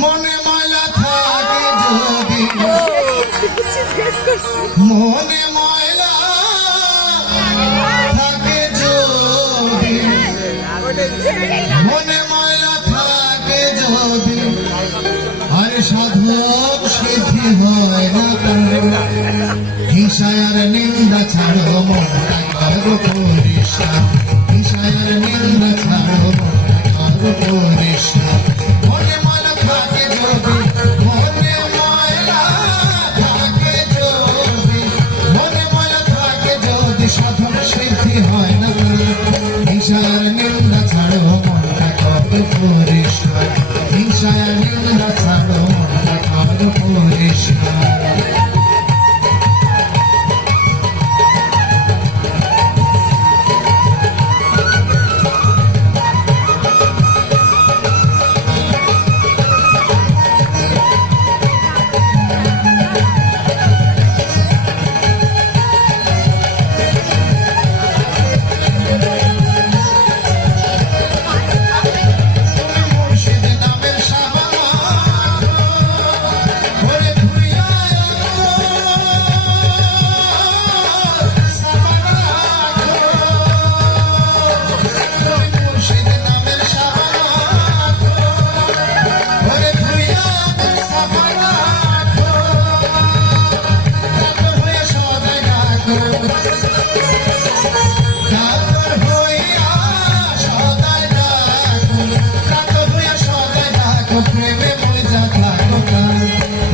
মনে ময়লা থাকে যদি মনে ময়লা থাকে যদি মনে ময়লা থাকে যদি আর সাধক সিদ্ধি হয় না হিংসায়ার নিন্দা ছাড়ো মনটা করো পরিষ্কার হিংসায়ার নিন্দা ছাড়ো মনটা করো পরিষ্কার মনে ময়লা থাকে যদি মনে ময়লা থাকে যদি মনে ময়লা থাকে যদি সাধন সিদ্ধি হয় না হিংসায়ার নিন্দা ছাড়ো মনটা করো পরিষ্কার হিংসায়ার নিন্দা ছাড়ো মনটা করো পরিষ্কার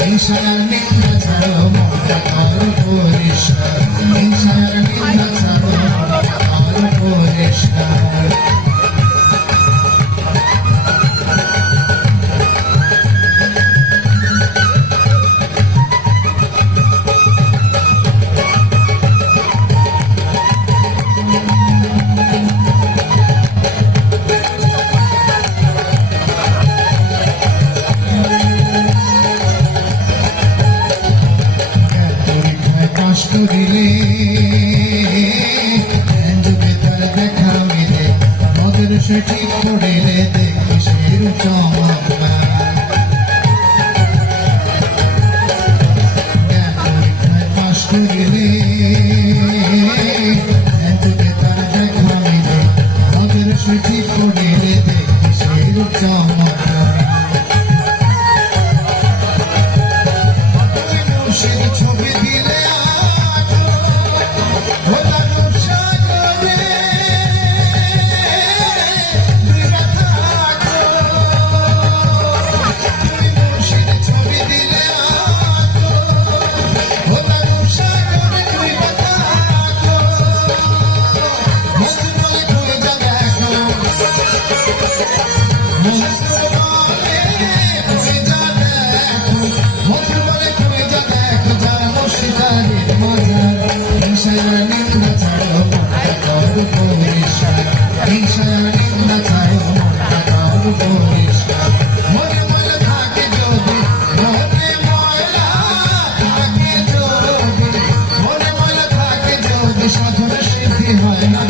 হিংসার নিন্দা ছাড়ো মনটা করো পরিষ্কার হিংসার নিন্দা ছাড়ো মনটা করো পরিষ্কার দিলে তার দেখা মিলে মদের সে ঠিক করিলে দেখি সের চমক পাশ করিলে তার দেখা মিলে মদের সে ঠিক করিলে দেখি সের চমক ছবি দিলে সাধন সিদ্ধি হয় না